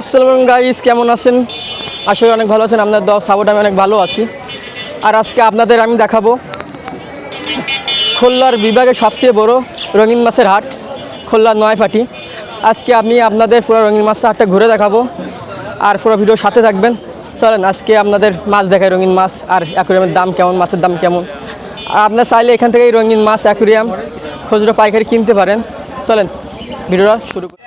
আসসালামু গাইস, কেমন আছেন? আশা করি অনেক ভালো আছেন। আপনার দোয়া সাপোর্ট আমি অনেক ভালো আছি। আর আজকে আপনাদের আমি দেখাবো খুলনার বিভাগের সবচেয়ে বড় রঙিন মাছের হাট, খুলনার নয়পাটি। আজকে আমি আপনাদের পুরো রঙিন মাছের হাটটা ঘুরে দেখাবো, আর পুরো ভিডিওর সাথে থাকবেন। চলেন আজকে আপনাদের মাছ দেখাই, রঙিন মাছ আর অ্যাকুরিয়ামের দাম কেমন, মাছের দাম কেমন। আর আপনার চাইলে এখান থেকেই রঙিন মাছ, অ্যাকুরিয়াম, খুচরো পাইকারি কিনতে পারেন। চলেন ভিডিওটা শুরু করি।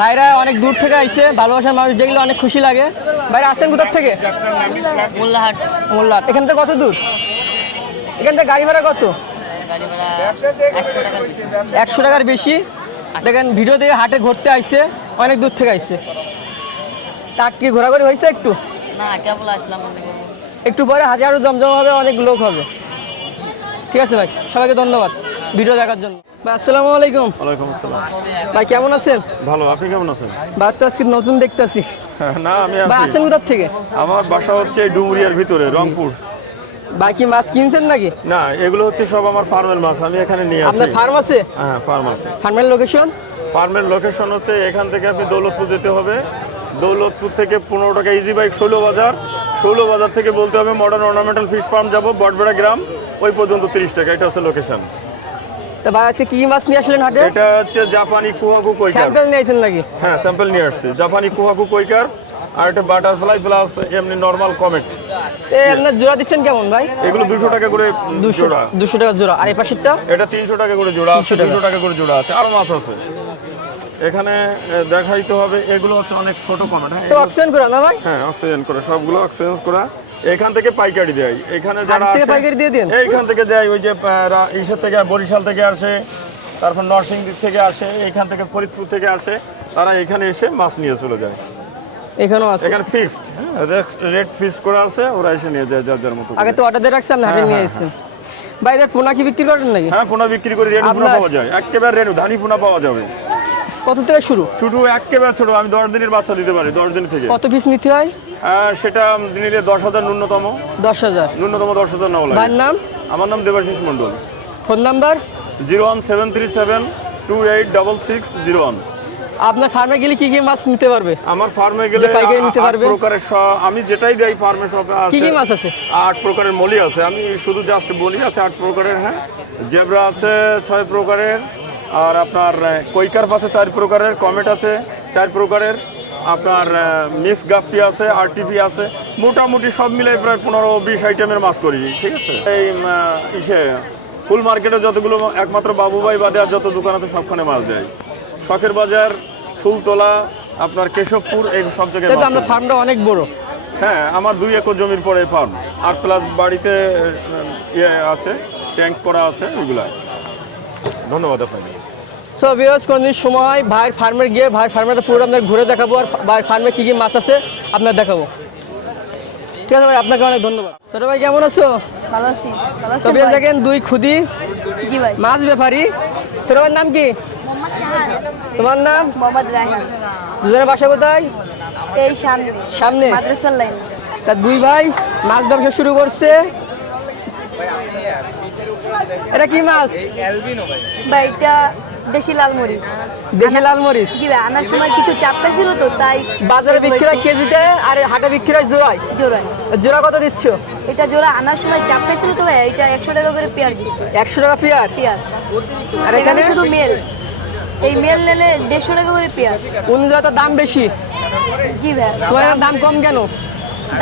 ভাইরা অনেক দূর থেকে আইছে, ভালোবাসার মানুষ দেখলে অনেক খুশি লাগে। ভাইরা আসছেন কোথার থেকে? মোল্লাহাট। মোল্লাহাট। এখান থেকে কত দূর? এখান থেকে গাড়ি ভাড়া কত? 100 টাকার বেশি। দেখেন ভিডিও দিয়ে হাটে ঘুরতে আইছে, অনেক দূর থেকে আইছে। তার কি ঘোরাঘুরি হয়েছে একটু? না, কেবল আসলাম। একটু পরে হাজারো জমজম হবে, অনেক লোক হবে। ঠিক আছে ভাই, সবাইকে ধন্যবাদ ভিডিও দেখার জন্য। ভাই আসসালামু আলাইকুম। ওয়ালাইকুম আসসালাম। ভাই কেমন আছেন? ভালো, আপনি কেমন আছেন? ভাই তো আজকে নতুন দেখতেছি। না, আমি ভাই আছি। আসছেন কোথার থেকে? আমার বাসা হচ্ছে এই ডুমুরিয়ার ভিতরে, রংপুর। ভাই কি মাছ কিনছেন নাকি? না, এগুলো হচ্ছে সব আমার ফার্মের মাছ, আমি এখানে নিয়ে আসি। আপনার ফার্ম আছে? হ্যাঁ, ফার্ম আছে। ফার্মের লোকেশন? ফার্মের লোকেশন হচ্ছে এখান থেকে আপনি দৌলতপুর যেতে হবে। দৌলতপুর থেকে 15 টাকা ইজি বাইক শৈলবাজার। শৈলবাজার থেকে বলতে হবে মডার্ন অর্নামেন্টাল ফিশ ফার্ম যাবো, বটবেড়া গ্রাম, ওই পর্যন্ত 30 টাকা। এটা হচ্ছে লোকেশন। তা ভাই আজকে কি মাছ নিয়ে আসলেন হাটে? এটা হচ্ছে জাপানি কুহাকু কৈকার। স্যাম্পল নিয়েছেন নাকি? হ্যাঁ, স্যাম্পল নিয়ে আসছি। জাপানি কুহাকু কৈকার আর একটা বাটারফ্লাই প্লাস এমনি নর্মাল কমেট। আপনার জোড়া দিচ্ছেন কেমন ভাই? এগুলো 200 টাকা করে জোড়া। 200 টাকা জোড়া। আর এই পাশেরটা? এটা 300 টাকা করে জোড়া আছে, 300 টাকা। 200 টাকা করে জোড়া আছে, আরো মাছ আছে এখানে দেখাইতে হবে। এগুলো হচ্ছে অনেক ছোট কমেট। তো অক্সিজেন করা না ভাই? হ্যাঁ, অক্সিজেন করে, সবগুলো অক্সিজেন করা। এখান থেকে পাইকারি দেয়, এখানে যারা হাট থেকে আসে পাইকারি দিয়ে দেন? এইখান থেকে দেয়। ওই যে ইসের থেকে, বরিশাল থেকে আসে, তারপর নরসিংদী থেকে আসে, এখান থেকে ফরিদপুর থেকে আসে, তারা এখানে এসে মাছ নিয়ে চলে যায়। এখানেও আছে? এখানে ফিক্সড রেট ফিক্সড করা আছে, ওরা এসে নিয়ে যায় যার যার মতো করে। আগে তো অর্ডার দিয়ে রাখছেন, হাটে নিয়ে এসেছেন। ভাই এদের পোনা কি বিক্রি করেন নাকি? হ্যাঁ, পোনা বিক্রি করে, রেনু পোনা পাওয়া যায়, একেবারে রেনু ধানি পোনা পাওয়া যাবে। কত থেকে শুরু? ছোট, একেবারে ছোট। আমি 10 দিনের বাচ্চা দিতে পারি, 10 দিন থেকে। কত পিস নিতে হয়? সেটা নিলে 10,000 ন্যূনতম। 10,000 ন্যূনতম 10,000 নেওয়া লাগে। ভাইয়ের নাম? আমার নাম দেবাশিস মণ্ডল। Phone number? 01737286601। আপনার ফার্মে গেলে কি কি মাছ নিতে পারবে? আমার ফার্মে গেলে পাইকারি নিতে 8 পারবে? প্রকারের আমি যেটাই দেই ফার্মে সব আছে। কি কি মাছ আছে? 8 প্রকারের মলি আছে, আমি শুধু জাস্ট বলি আছে 8 প্রকারের। হ্যাঁ, জেব্রা আছে 6 প্রকারের, আর আপনার কৈকার আছে 4 প্রকারের, কমেট আছে 4 প্রকারের, আপনার মিক্স গাপ্পি আছে, আরটিপি আছে। মোটামুটি সব মিলে প্রায় 15-20 আইটেমের মাছ করি। ঠিক আছে, এই ফুল মার্কেটে যতগুলো একমাত্র বাবুভাই বাদে আর যত দোকান আছে সবখানে মাছ দেয়। শখের বাজার, ফুলতলা, আপনার কেশবপুর, এই সব জায়গায় মাছ আপনার দেয়। ফার্মটা অনেক বড়। হ্যাঁ, আমার 2 একর জমির পরে ফার্ম, আর প্লাস বাড়িতে আছে, ট্যাঙ্ক করা আছে, এগুলা। ধন্যবাদ আপনাকে। সো ভিউয়ার্স, কোনদিন সময় ভাইয়ের ফার্মে গিয়ে ভাইয়ের ফার্মের পুরো আপনার ঘুরে দেখাবো, আর ভাইয়ের ফার্মে কী কী মাছ আছে আপনার দেখাবো। ঠিক আছে ভাই, আপনাকে অনেক ধন্যবাদ। ছোট ভাই কেমন আছো? ভালো আছি। ভালো আছি তবে ভাই। দেখেন 2 খুদি জি ভাই। মাছ ব্যাপারী। ছোট ভাইয়ের নাম কি? তোমার নাম? মোহাম্মদ রায়হান। দুজনের বাসা কোথায়? এই সামনে সামনে? মাদ্রাসার লাইন। তা 2 ভাই মাছ ব্যবসা শুরু করছে। এটা কি মাছ? ভাই এটা দেশি লাল মরিচ। দেশি লাল মরিচ? জি ভাই, আনার সময় কিছু চাপটা ছিল তো, তাই বাজারে বিক্রি হয় কেজিতে, আর হাটে বিক্রি হয় জোড়ায়। জোড়ায়। জোড়া কত দিচ্ছ? এটা জোড়া আনার সময় চাপটা ছিল তো ভাই, এটা 100 টাকা করে পেয়ার দিচ্ছে। 100 টাকা পেয়ার? পেয়ার। আর এখানে এখানে শুধু মেল, এই মেল নিলে 150 টাকা করে পেয়ার। অন্য জায়গায় দাম বেশি, জি ভাই। তোমার দাম কম কেন?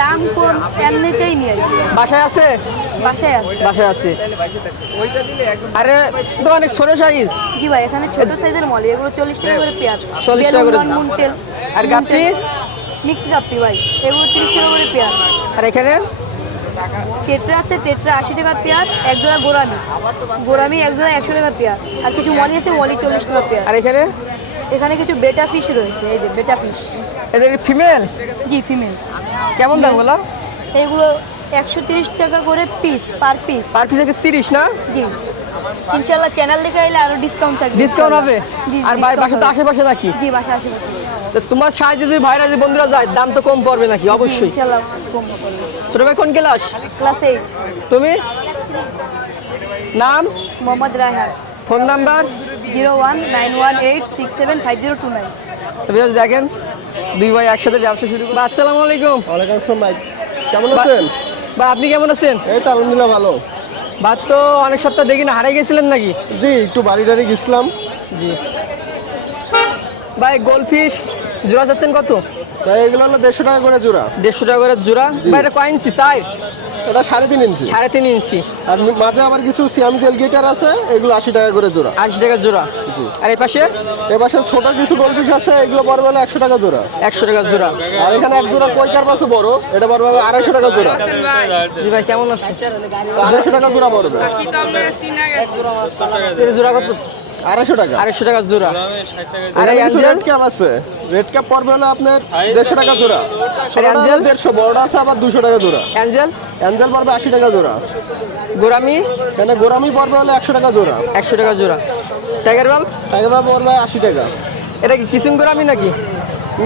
দাম কম এমনিতেই নিয়ে আসি। বাসায় আছে? বাসায় আছে। বাসায় আছে। আরে তো অনেক ছোট সাইজ। জি ভাই, এখানে ছোট সাইজের মলি, এগুলো 40 টাকা করে পেয়ার। 40 টাকা করে। মুনটেল আর গাপ্পি? মিক্স গাপ্পি ভাই, এগুলো 30 টাকা করে পেয়ার। আর এখানে টেট্রা আছে, টেট্রা 80 টাকা পেয়ার। এক জোড়া গোরামি, গোরামি এক জোড়া 100 টাকা পেয়ার। আর কিছু মলি আছে, মলি 40 টাকা পেয়ার। আর এখানে এখানে কিছু বেটা ফিশ রয়েছে, এই যে বেটা ফিশ। এদের ফিমেল? জি ফিমেল। কেমন দাম বলো? এইগুলো 130 টাকা করে piece, per piece. Per piece 30 না? জি। ইনশাআল্লাহ চ্যানেল দেখে আইলে আরো ডিসকাউন্ট থাকবে। ডিসকাউন্ট হবে? জি, আর discount বাসা তো হবে। আশেপাশে নাকি? জি, বাসা আশেপাশে। তো তোমার সাহায্যে যদি ভাইরা যদি বন্ধুরা যায় দাম তো কম পড়বে নাকি? অবশ্যই। ইনশাআল্লাহ কম হবে। ছোট ভাই কোন ক্লাস? ক্লাস 8। তুমি? নাম? Mohammad Raihan. Phone number? 01918675029। Viewers দেখেন দুই ভাই একসাথে ব্যবসা শুরু করে। আসসালামু আলাইকুম। ওয়ালাইকুম আসসালাম ভাই, কেমন আছেন? বা আপনি কেমন আছেন? এই তো আলহামদুলিল্লাহ ভালো। ভাত তো অনেক সপ্তাহ দেখি না, হারাই গেছিলেন নাকি? জি একটু বাড়ি টাড়ি গেছিলাম। জি ভাই, গোলফিশ জোড়া চাচ্ছেন কত? ভাই এগুলো হলো 150 টাকা করে জোড়া। 150 টাকা করে জোড়া। ভাই এটা কয় ইঞ্চি সাইজ? এটা 3.5 ইঞ্চি। 3.5 ইঞ্চি। আর মাঝে আবার কিছু সিয়াম এলগেটার আছে, এগুলো 80 টাকা করে জোড়া। 80 টাকা জোড়া। জি। আর এই পাশে এবারে ছোট কিছু গোলফিশ আছে, এগুলো পড়বে হলো 100 টাকা জোড়া। 100 টাকা জোড়া। আর এখানে এক জোড়া কৈকার মাছ বড়, এটা পড়বে 250 টাকা জোড়া। জি ভাই কেমন আছেন? 250 টাকা জোড়া পড়বে। এর জোড়া কত? 250 টাকা। 250 টাকা জোড়া। আর আর এই কিছু অ্যাঞ্জেল? রেড ক্যাপ আছে, রেড ক্যাপ পড়বে হলো আপনার 150 টাকা জোড়া। ছোটটা হলো অ্যাঞ্জেল? 150, বড়টা আছে আবার 200 টাকা জোড়া। অ্যাঞ্জেল? অ্যাঞ্জেল পড়বে 80 টাকা জোড়া। গোরামি? এখানে গোরামি পড়বে হলো 100 টাকা জোড়া। 100 টাকা জোড়া। টাইগার বাল? টাইগার পড়বে 80 টাকা। এটা কি কিসিম গোরামি নাকি?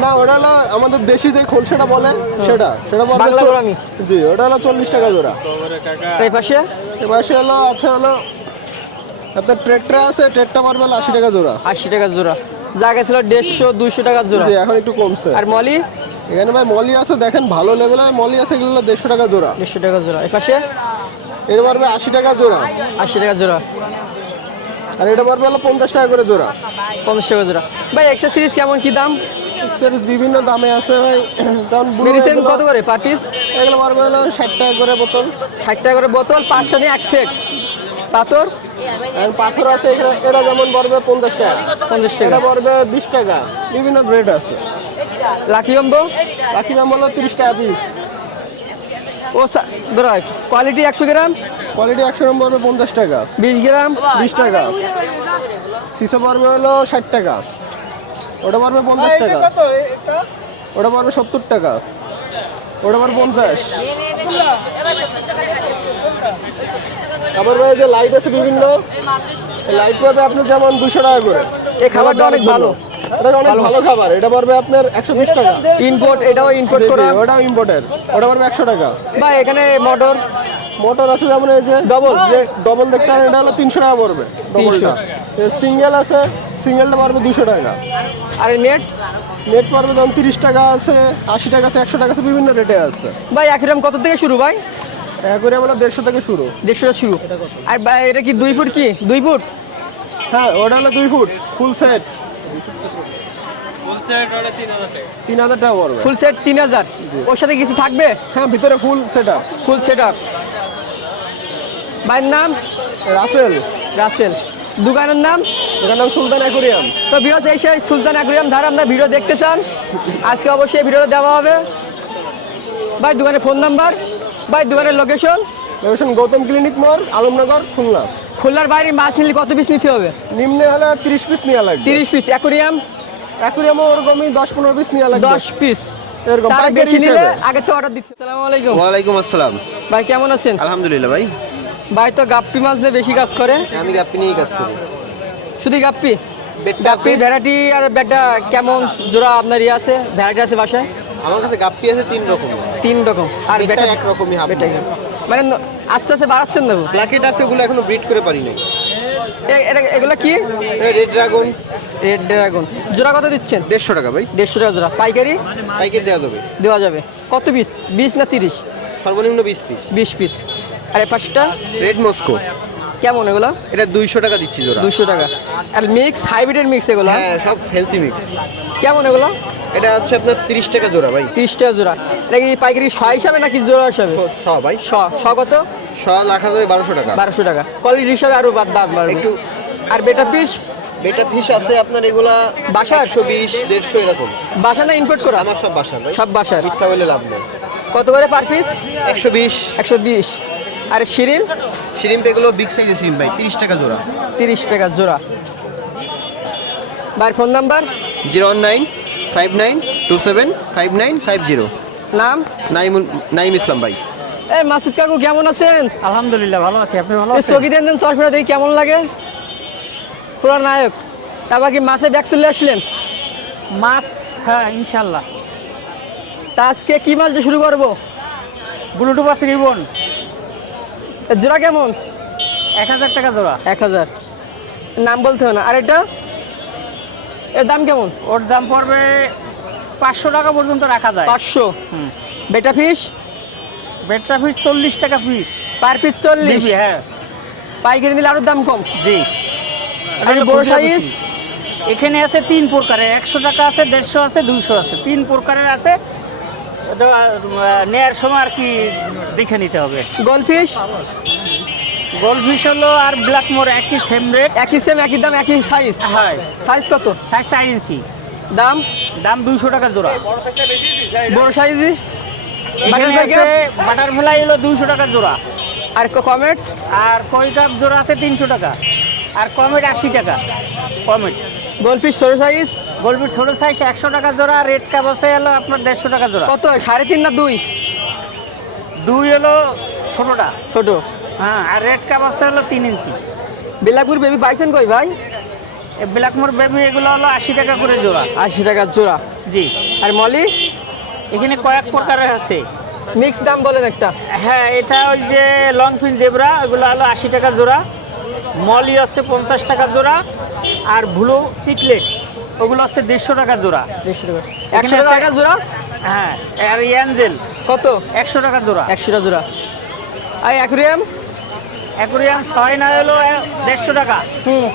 না ওটা হলো আমাদের দেশি যে খোলসাটা বলে সেটা পড়বে বাংলা গোরামি? জি ওটা হলো 40 টাকা জোড়া। আর এই পাশে এবার সে হলো আছে হলো আপনার ট্রেকটা আছে, ট্রেকটা পড়বে হলো 80 টাকা জোড়া। 80 টাকা জোড়া। জায়গা ছিল 150-200 টাকা জোড়া। জি এখন একটু কমছে। আর মলি? এখানে ভাই মলি আছে, দেখেন ভালো লেভেলের মলি আছে, এগুলো হলো 150 টাকা জোড়া। 150 টাকা জোড়া। এই পাশে এটা পড়বে 80 টাকা জোড়া। 80 টাকা জোড়া। আর এটা পড়বে হলো 50 টাকা করে জোড়া। 50 টাকা জোড়া। ভাই এক্সট্রা সিরিজ কেমন কি দাম? এক্সেসরিজ বিভিন্ন দামে আছে ভাই, যেমন ব্লু মেডিসিন কত করে পার পিস? এগুলো পড়বে হলো 60 টাকা করে বোতল। 60 টাকা করে বোতল, 5টা নিয়ে এক সেট। পাথর? আর পাথর আছে এখানে, এটা যেমন পড়বে 50 টাকা, 50 টাকা। এটা পড়বে 20 টাকা, বিভিন্ন রেট আছে। লাকি অম্বো? বাকি দাম হলো 30 টাকা পিস। ও ধরো কোয়ালিটি 100 গ্রাম, কোয়ালিটি 100 গ্রাম পড়বে 50 টাকা। 20 গ্রাম 20 টাকা। সিসো পড়বে হলো 60 টাকা, ওটা পড়বে 50 টাকা, ওটা পড়বে 70 টাকা, ওটা পড়বে 50। আবার ভাই যে লাইট আছে বিভিন্ন, লাইট পড়বে আপনার যেমন 200 টাকা করে। এই খাবারটা অনেক ভালো। এটা অনেক ভালো খাবার, এটা পড়বে আপনার 120 টাকা। ইম্পোর্ট, এটাও ইম্পোর্ট করা। ওটাও ইম্পোর্টের, ওটা পড়বে 100 টাকা। ভাই এখানে মোটর মোটর আছে যেমন এই যে ডবল, যে ডবল দেখতে পারেন, এটা হলো 300 টাকা পড়বে ডবলটা। সিঙ্গেল আছে, সিঙ্গেলটা পড়বে 200 টাকা। আর নেট? নেট পড়বে যেমন 30 টাকা আছে, 80 টাকা আছে, 100 টাকা আছে, বিভিন্ন রেটে আছে। ভাই অ্যাকুরিয়াম কত থেকে শুরু ভাই? করে আমরা 150 থেকে শুরু। 150 শুরু। আর ভাই এটা কি 2 ফুট? কি 2 ফুট? হ্যাঁ ওটা হলো 2 ফুট ফুল সেট, 3000 টাকা পড়বে। Full set 3000। ওর সাথে কিছু থাকবে? হ্যাঁ ভিতরে full set up. Full set up. ভাইয়ের নাম? রাসেল। রাসেল। দোকানের নাম? এটার নাম সুলতান অ্যাকুরিয়াম। তো ভিউয়ার্স এই সেই সুলতান অ্যাকুরিয়াম ধারা আপনারা ভিডিও দেখতে চান, আজকে অবশ্যই ভিডিওটা দেওয়া হবে। ভাই দোকানের ফোন নাম্বার, ভাই দোকানের লোকেশন? লোকেশন গৌতম ক্লিনিক মোড়, আলমনগর, খুলনা। খুলনার বাইরে মাছ নিলে কত পিস নিতে হবে? নিম্নে হলে 30 পিস নেওয়া লাগবে। 30 পিস। অ্যাকুরিয়াম? অ্যাকুরিয়ামও ওরকমই 10-15 পিস নেওয়া লাগবে। 10 পিস। এরকম তার পাইকারি বেশি নিলে হিসেবে। আগে তো অর্ডার দিচ্ছি। আসসালামু আলাইকুম। ওয়ালাইকুম আসসালাম। ভাই কেমন আছেন? আলহামদুলিল্লাহ ভাই, ভাই তো গাপ্পি মাছ নিয়ে বেশি কাজ করে। আমি গাপ্পি নিয়েই কাজ করি। শুধু গাপ্পি? বেডটা গাপ্পি আছে, ভ্যারাইটি আর ব্যাগটা কেমন জোড়া আপনার ইয়ে আছে, ভ্যারাইটি আছে বাসায়? আমার কাছে গাপ্পি আছে 3 রকম। 3 রকম। আর বেডটা এক রকমই হাফ। বেটা মানে আস্তে আস্তে বাড়াচ্ছেন না? ব্ল্যাকেট আছে, ওগুলো এখনো ব্রিড করে পারি নাই। এগুলো কি? Red dragon red dragon. জোড়া কত দিচ্ছেন? 150 টাকা ভাই, 150 টাকা জোড়া। পাইকারি পাইকারি দেওয়া যাবে। দেওয়া যাবে। কত পিস? 20 না 30? সর্বনিম্ন 20 পিস। 20 পিস। আর এই পাঁচটা রেড মস্কো, কেমন এগুলো? এটা 200 টাকা দিচ্ছি জোড়া। 200 টাকা। আর মিক্স, হাইব্রিডের মিক্স এগুলো হ্যাঁ সব ফ্যান্সি মিক্স। কেমন এগুলো? এটা হচ্ছে আপনার 30 টাকা জোড়া ভাই। 30 টাকা জোড়া। এটা কি পাইকারি শ হিসাবে নাকি জোড়া হিসাবে? ভাই শ কত? রাখা যাবে 1200 টাকা। 1200 টাকা। কোয়ালিটি হিসাবে আরো দাম বাড়বে একটু। আর বেটা পিস? বেটা ফিশ আছে আপনার, এগুলা বাসার? 120, 150 এরকম। বাসা না ইম্পোর্ট করা? আমার সব বাসার ভাই, সব বাসার। মিথ্যা বলে লাভ নেই। কত করে পার পিস? 120। 120। আর শিরিন? শ্রিম্প এগুলো বিগ সাইজের শ্রিম্প ভাই, 30 টাকা জোড়া। 30 টাকা জোড়া। ভাইয়ের ফোন নাম্বার? 01959275950। নাম? নাইম ইসলাম ভাই। এই মাসুদ কাকু কেমন আছেন? আলহামদুলিল্লাহ ভালো আছি, আপনি ভালো এই আছেন? ছবি দেন চশমাটা দেখি কেমন লাগে? পুরো নায়ক। তারপর কি মাছে ব্যাগ চলে আসলেন? মাছ হ্যাঁ ইনশাল্লাহ। তা আজকে কি মাছ দিয়ে শুরু করবো? ব্লুটুথ আছে রিবন, এর জোড়া কেমন? 1000 টাকা জোড়া। 1000, নাম বলতে হবে না। আর এটা, এর দাম কেমন? ওর দাম পড়বে 500 টাকা পর্যন্ত রাখা যায়। 500। বেটা ফিশ বেটরা ফিস 40 টাকা পিস। Per piece 40। হ্যাঁ পাইকারি নিলে আরও দাম কম। জি। আর এই বড় সাইজ? এখানে আছে 3 প্রকারের, 100 টাকা আছে, 150 আছে, 200 আছে, 3 প্রকারের আছে। ওটা নেয়ার সময় আর কি দেখে নিতে হবে। গোলফিশ? গোল্ডফিশ হলো আর ব্ল্যাকমোর একই সেম রেট। একই সেম, একই দাম, একই সাইজ। হ্যাঁ, সাইজ কত? সাইজ 4 ইঞ্চি। দাম? দাম 200 টাকা জোড়া। বড় সাইজই? এখানে আছে বাটারফ্লাই হলো 200 টাকা জোড়া। আর কমেট? আর কই কাপ জোড়া আছে 300 টাকা। আর কমেট 80 টাকা কমেট। গোলফিশ ছোট সাইজ? গোল্ডফিশ ছোটো সাইজ 100 টাকা জোড়া। রেড কাপ আছে হলো আপনার 150 টাকা জোড়া। কত? 3.5 না 2? 2 হলো ছোটোটা। ছোট। হ্যাঁ, আর রেড কাপ আছে হলো 3 ইঞ্চি। বিলাপুর বেবি পাইছেন কই ভাই? ব্ল্যাকমোর বেবি এগুলো হলো 80 টাকা করে জোড়া। 80 টাকা জোড়া। জি। আর মলি? এখানে কয়েক প্রকারের আছে। মিক্স দাম বলেন একটা। হ্যাঁ, এটা ওই যে লং ফিন জেব্রা, এগুলো হলো 80 টাকা জোড়া। মলি আছে 50 টাকা জোড়া। আর ব্লু চিকলেট ওগুলো আছে 150 টাকা জোড়া। 150 টাকা। এখানে 100 আছে- টাকা জোড়া? হ্যাঁ, আর অ্যাঞ্জেল কত? 100 টাকা জোড়া। 100 টাকা জোড়া। আর অ্যাকুরিয়াম? অ্যাকুরিয়াম 6 না হলো 150 টাকা। হুম।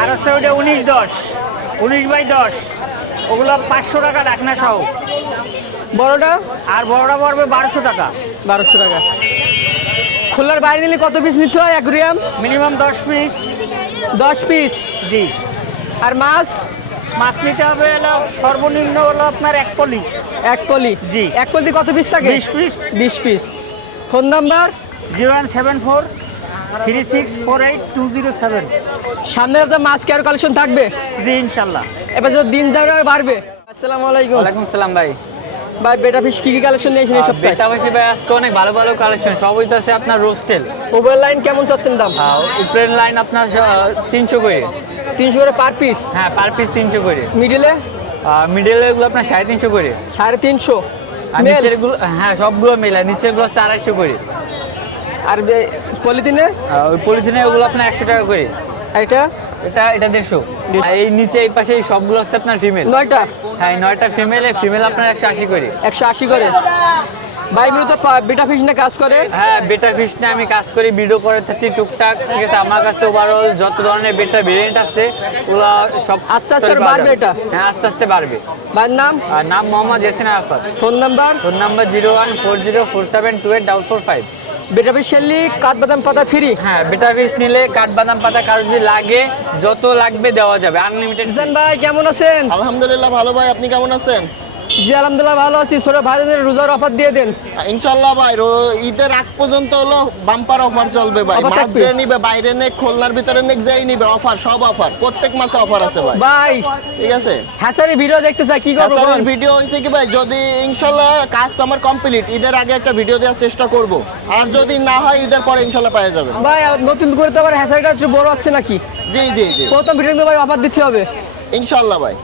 আর আছে ওইটা 19 বাই 10, ওগুলো 500 টাকা ঢাকনা সহ। বড়টা? আর বড়টা পড়বে 1200 টাকা। 1200 টাকা। খোলার বাইরে নিলে কত পিস নিতে হয় অ্যাকুরিয়াম? Minimum 10 piece. 10 পিস। জি। আর মাছ? মাছ নিতে হবে হলো সর্বনিম্ন হলো আপনার 1 পলি। 1 পলি? জি। 1 পলিতে কত পিস থাকে? 20 পিস। 20 পিস। Phone number? 0174 3648 সামনে আপনার মাছ কি আর কালেকশন থাকবে? জি ইনশাল্লাহ। এবার যদি দিন যাবে আর বাড়বে। আসসালামু আলাইকুম। ওয়ালাইকুম সালাম ভাই। ভাই বেটা ফিশ কি কি কালেকশন নিয়েছেন এই সপ্তাহে? বেটা ভাষী ভাই আজকে অনেক ভালো ভালো কালেকশন, সব হইতেছে আপনার রোস্টেল। মোবাইল লাইন কেমন চাচ্ছেন দাম? উপরের লাইন আপনার 300 করে। 300 করে পার পিস? হ্যাঁ, পার পিস 300 করে। মিডিলে? মিডল এগুলো আপনার 350 করে। 350? আর নিচের গুলো, হ্যাঁ সবগুলো মেলা, নিচের গুলো 250 করে। আর পলিথিনে? ওই পলিথিনে ওগুলো আপনার 100 টাকা করে। আর এটা? এটা 150। আর এই নিচে এই পাশে এই সবগুলো হচ্ছে আপনার ফিমেল। 9টা? হ্যাঁ, 9টা ফিমেল আপনার 180 করে। 180 করে। ভাই মূলত বেটা ফিশ নিয়ে কাজ করে? হ্যাঁ, বেটা ফিশ নিয়ে আমি কাজ করি, ভিডিও করতেছি টুকটাক। ঠিক আছে, আমার কাছে ওভারঅল যত ধরনের বেটা ভেরিয়েন্ট আছে ওগুলো সব আস্তে আস্তে পাওয়া বাড়বে যাবে। এটা? হ্যাঁ, আস্তে আস্তে বাড়বে। ভাইয়ের নাম? আর নাম Mohammad Yasin Arafat. Phone number? Phone number 014047284445। বেটা ফিশ শেল্লি কাঠবাদাম পাতা ফ্রি? হ্যাঁ, বেটা ফিশ নিলে কাঠবাদাম পাতা কারো যদি লাগে যত লাগবে দেওয়া যাবে, আনলিমিটেড। হাসান ভাই কেমন আছেন? আলহামদুলিল্লাহ ভালো ভাই, আপনি কেমন আছেন? জি আলহামদুলিল্লাহ ভালো আছি। ছোট ভাইদের রোজার অফার দিয়ে দেন। ইনশাল্লাহ ভাই, ঈদের আগ পর্যন্ত হলো বাম্পার অফার চলবে ভাই। Offer মাছ থাকবে? যে নিবে, বাইরে নে, খুলনার ভিতরে নে, যেই নিবে অফার, সব অফার, প্রত্যেক মাসে অফার আছে ভাই। ভাই ঠিক আছে, হ্যাসারি ভিডিও দেখতে চাই, কি করবো আচ্ছা বল? ভিডিও হয়েছে কি ভাই, যদি ইনশাল্লাহ কাজ আমার কমপ্লিট, ঈদের আগে একটা ভিডিও দেওয়ার চেষ্টা করব। আর যদি না হয় ঈদের পরে ইনশাল্লাহ পেয়ে যাবে। ভাই নতুন করে তো আবার হ্যাসারিটা একটু বড় আছে নাকি? জি জি জি, প্রথম ভিডিও তো ভাই অফার দিতে হবে। ইনশাল্লাহ ভাই।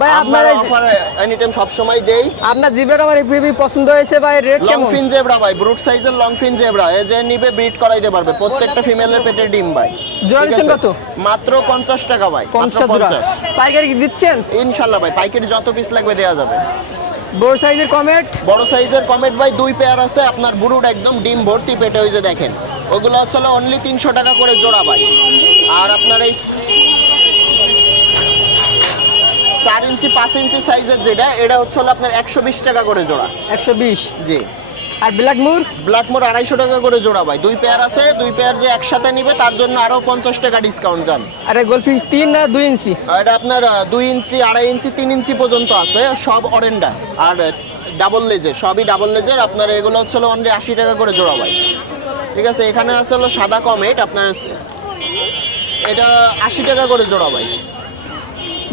ভাই আপনার আপনার অফার এনি টাইম সব সময় দেই। আপনার জিবের আমার এপিপি পছন্দ হয়েছে ভাই, রেট লং কেমন? ফিন জেব্রা ভাই, ব্রুট সাইজের লং ফিন জেব্রা, এই যে নিবে ব্রিড করাইতে পারবে, প্রত্যেকটা ফিমেলের পেটে ডিম ভাই। জোড়া ঠিক দিচ্ছেন আছে? কত? মাত্র 50 টাকা ভাই, মাত্র 50 জোড়া 50। পাইকারি কি দিচ্ছেন? ইনশাল্লাহ ভাই, পাইকারি যত পিস লাগবে দেওয়া যাবে। বড় সাইজের কমেট? বড় সাইজের কমেট ভাই 2 পেয়ার আছে আপনার, ব্রুড একদম ডিম ভর্তি পেটে, ওই যে দেখেন, ওগুলো হচ্ছে অনলি 300 টাকা করে জোড়া ভাই। আর আপনার এই 4 ইঞ্চি 5 ইঞ্চি সাইজের যেটা, এটা হচ্ছে আপনার 120 টাকা করে জোড়া। 120? জি। আর ব্ল্যাক মুর? ব্ল্যাকমোর 250 টাকা করে জোড়া ভাই। 2 পেয়ার আছে, 2 পেয়ার যে একসাথে নিবে তার জন্য আরো 50 টাকা ডিসকাউন্ট যান। আরে গোলফিশ 3 না 2 ইঞ্চি? আর এটা আপনার 2 ইঞ্চি, 2.5 ইঞ্চি, 3 ইঞ্চি পর্যন্ত আছে, সব অরেন্ডা আর ডাবল লেজের, সবই ডাবল লেজের। আপনার এগুলো হচ্ছে অনলি 80 টাকা করে জোড়া ভাই। ঠিক আছে, এখানে আছে হলো সাদা কমেট আপনার, এটা 80 টাকা করে জোড়া ভাই।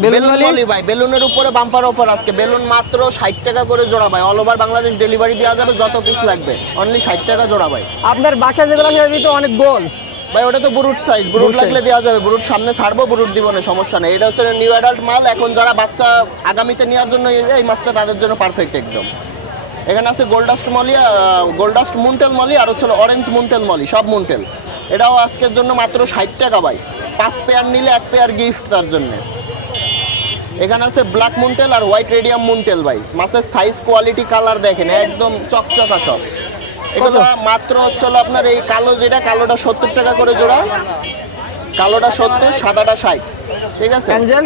বেলুন মলি ভাই, বেলুনের উপরে বাম্পার অফার আজকে, বেলুন মাত্র 60 টাকা করে জোড়া ভাই। অল ওভার বাংলাদেশ ডেলিভারি দেওয়া যাবে, যত পিস লাগবে অনলি 60 টাকা জোড়া ভাই। আপনার বাসা যেগুলো আছে তো অনেক গোল, ভাই ওটা তো বুরুট সাইজ, বুরুট Brut লাগলে size। দেওয়া যাবে, বুরুট সামনে ছাড়বো, বুরুট দিব না, সমস্যা নেই। এটা হচ্ছে নিউ অ্যাডাল্ট মাল, এখন যারা বাচ্চা আগামীতে নেওয়ার জন্য এই মাছটা তাদের জন্য পারফেক্ট একদম। এখানে আছে গোল্ডাস্ট মলি, গোল্ডাস্ট মুন্টেল মলি, আর হচ্ছে অরেঞ্জ মুন্টেল মলি, সব মুন্টেল। এটাও আজকের জন্য মাত্র 60 টাকা ভাই, 5 পেয়ার নিলে 1 পেয়ার গিফট তার জন্য। এখানে আছে ব্ল্যাক মুন্টেল আর হোয়াইট রেডিয়াম মুন্টেল ভাই, মাছের সাইজ কোয়ালিটি কালার দেখেন একদম চকচকা সব। এগুলো মাত্র হচ্ছে হলো আপনার এই কালো যেটা, কালোটা 70 টাকা করে জোড়া, কালোটা 70, সাদাটা 60, ঠিক আছে। অ্যাঞ্জেল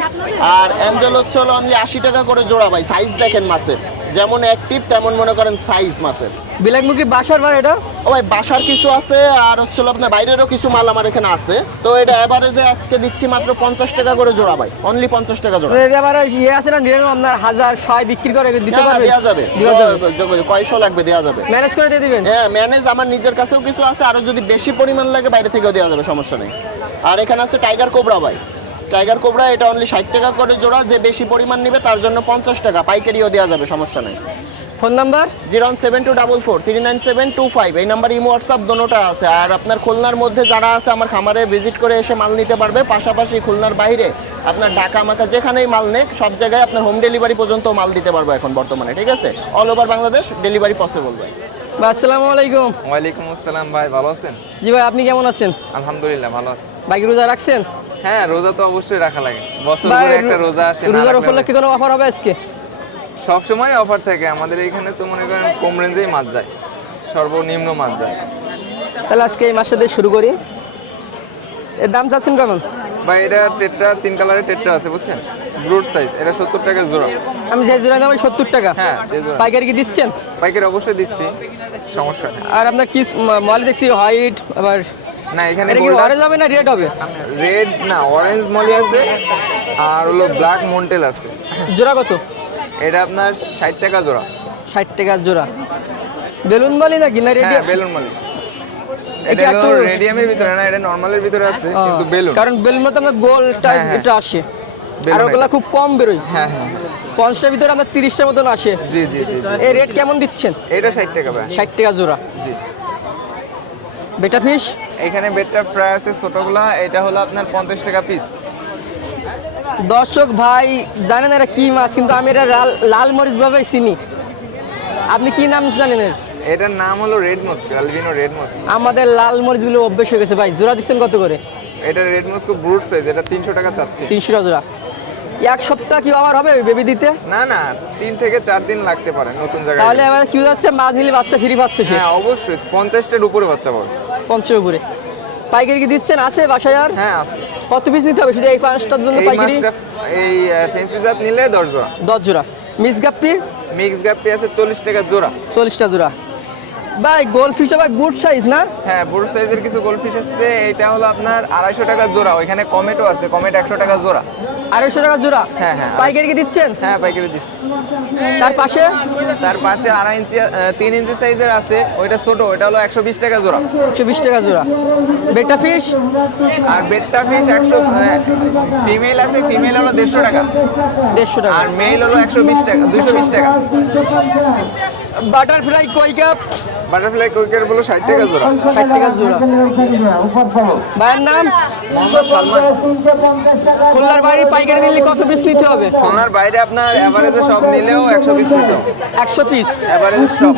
আর অ্যাঞ্জেল হচ্ছে হলো অনলি 80 টাকা করে জোড়া ভাই। সাইজ দেখেন মাছের, যেমন অ্যাক্টিভ তেমন মনে করেন সাইজ মাছের। ব্ল্যাক মুরগি বাসার ভাই এটা ও ভাই বাসার কিছু আছে, আর হচ্ছে হলো আপনার বাইরেরও কিছু মাল আমার এখানে আছে। তো এটা এভারেজে আজকে দিচ্ছি মাত্র 50 টাকা করে জোড়া ভাই, অনলি 50 টাকা জোড়া। আবার ইয়ে আছে না নিয়ে আপনার 1000 বিক্রি করে দিতে হ্যাঁ পারবেন? দেওয়া যাবে, দেওয়া যাবে। কয়শো লাগবে দেওয়া যাবে। ম্যানেজ করে দিয়ে দিবেন? হ্যাঁ ম্যানেজ আমার নিজের কাছেও কিছু আছে, আরও যদি বেশি পরিমাণ লাগে বাইরে থেকেও দেওয়া যাবে, সমস্যা নেই। আর এখানে আছে টাইগার কোবরা ভাই, টাইগার কোবরা এটা অনলি 60 টাকা করে জোড়া, যে বেশি পরিমাণ নেবে তার জন্য 50 টাকা, পাইকারিও দেওয়া যাবে, সমস্যা নেই। ফোন নাম্বার 01724439725, এই নাম্বার ইমো হোয়াটসঅ্যাপ দোনোটা আছে। আর আপনার খুলনার মধ্যে যারা আছে আমার খামারে ভিজিট করে এসে মাল নিতে পারবে, পাশাপাশি খুলনার বাইরে আপনার ঢাকা মাকা যেখানেই মাল নেক সব জায়গায় আপনার হোম ডেলিভারি পর্যন্ত মাল দিতে পারবো এখন বর্তমানে, ঠিক আছে। All over Bangladesh delivery possible ভাই। ভাই আসসালামু আলাইকুম। ওয়ালাইকুম আসসালাম ভাই, ভালো আছেন? জি ভাই, আপনি কেমন আছেন? আলহামদুলিল্লাহ ভালো আছি। বাইক রোজা রাখছেন? হ্যাঁ রোজা তো অবশ্যই রাখা লাগে, বছর ভাই, ধরে একটা রোজা আসে, না রোজার রাখলে উপলক্ষে কোনো অফার হবে আজকে? সব সময় অফার থাকে আমাদের এখানে, তো মনে করেন কম রেঞ্জেই মাছ যায়, সর্বনিম্ন মাছ যায়। তাহলে আজকে এই মাসটা দিয়ে শুরু করি। এর দাম চাচ্ছেন কেমন? ভাই এটা টেট্রা, 3 কালারের টেট্রা আছে বুঝছেন, ব্রুড সাইজ, এটা 70 টাকা জোড়া। আমি যে জোড়া নেব 70 টাকা। হ্যাঁ যে জোড়া পাইকারি কি দিচ্ছেন? পাইকারি অবশ্যই দিচ্ছি, সমস্যা নেই। আর আপনার কি মলি দেখছি হোয়াইট, আবার না এখানে এটা কি অরেঞ্জ হবে না রেড হবে? রেড না অরেঞ্জ মলি আছে, আর হলো ব্ল্যাক মন্টেল আছে। জোড়া কত? এটা আপনার 60 টাকা জোড়া। 60 টাকা জোড়া। বেলুন মলি নাকি না রেডি? হ্যাঁ বেলুন মলি। এটা এটা হলো একটু- রেডিয়ামের ভিতরে না, এটা নরমালের ভিতরে আছে, কিন্তু বেলুন। কারণ বেলুন মতো আমরা গোল টাইপ হ্যাঁ, হ্যাঁ। এটা আসে, বেলুন আর ওগুলা এটা। খুব কম বেরোয়। হ্যাঁ হ্যাঁ 50টার ভিতরে আমরা 30টার মতন আসে। জি জি জি জি। এই রেট কেমন দিচ্ছেন? এটা 60 টাকা ভাই। 60 টাকা জোড়া। জি। বেটা ফিশ এখানে বেডটা ফ্রাই আছে ছোটগুলা, এটা হলো আপনার 50 টাকা পিস। দর্শক ভাই জানেন এটা কি মাছ, কিন্তু আমি এটা লাল মরিচ ভাবে চিনি। আপনি কি নাম জানেন এর? এটার নাম হলো রেড মস্ক, আলবিনো রেড মস্ক। আমাদের লাল মরিচগুলো অভ্যেস হয়ে গেছে ভাই। জোড়া দিচ্ছেন কত করে? এটা রেড মস্ক ব্রুড সাইজ, এটা 300 টাকা চাচ্ছি। 300 টাকা জোড়া। এক সপ্তাহ কি আবার হবে বেবি দিতে? না না 3 থেকে 4 দিন লাগতে পারে নতুন জায়গায়। তাহলে এবার কি যাচ্ছে, মাছ নিলে বাচ্চা ফ্রি পাচ্ছে সে? হ্যাঁ অবশ্যই 50টার উপরে বাচ্চা পাবে। 50 উপরে। পাইকারি কি দিচ্ছেন? আছে বাসায় আর? হ্যাঁ আছে। কত পিস নিতে হবে শুধু এই 5টার জন্য? এই পাইকারি মাছটা এই ফেন্সি জাত নিলে 10 জোড়া। 10 জোড়া। মিস গাপ্পি মিক্স গাপ্পি আছে 40 টাকা জোড়া। 40টা জোড়া। ভাই গোল্ড ফিশটা ভাই বুট সাইজ না? হ্যাঁ বড় সাইজের কিছু গোল্ডফিশ আছে, এটা হলো আপনার 250 টাকা জোড়া। ওইখানে কমেটও আছে, কমেট 100 টাকা জোড়া। 250 টাকা জোড়া। হ্যাঁ, হ্যাঁ। পাইকারি কি দিচ্ছেন? হ্যাঁ পাইকারি দিচ্ছি। তার পাশে তার পাশে 2.5 ইঞ্চি 3 ইঞ্চি সাইজের আছে, ওইটা ছোট, ওইটা হলো 120 টাকা জোড়া। 120 টাকা জোড়া। বেটা ফিশ আর বেটটা ফিশ 100 ফিমেল আছে, ফিমেল হলো 150 টাকা, 150 টাকা। আর মেল হলো 120 টাকা, 220 টাকা। বাটারফ্লাই কই কাপ বাটারফ্লাই কুইকার বলো 60 টাকা জোড়া। 60 টাকা জোড়া। ভাইয়ের নাম? মোহাম্মদ সালমান। খুলনার বাইরে পাইকারি নিলে কত পিস নিতে হবে? ওনার বাইরে আপনার এভারেজে সব নিলেও 100 পিস নিতে হবে। 100 পিস। এভারেজে সব।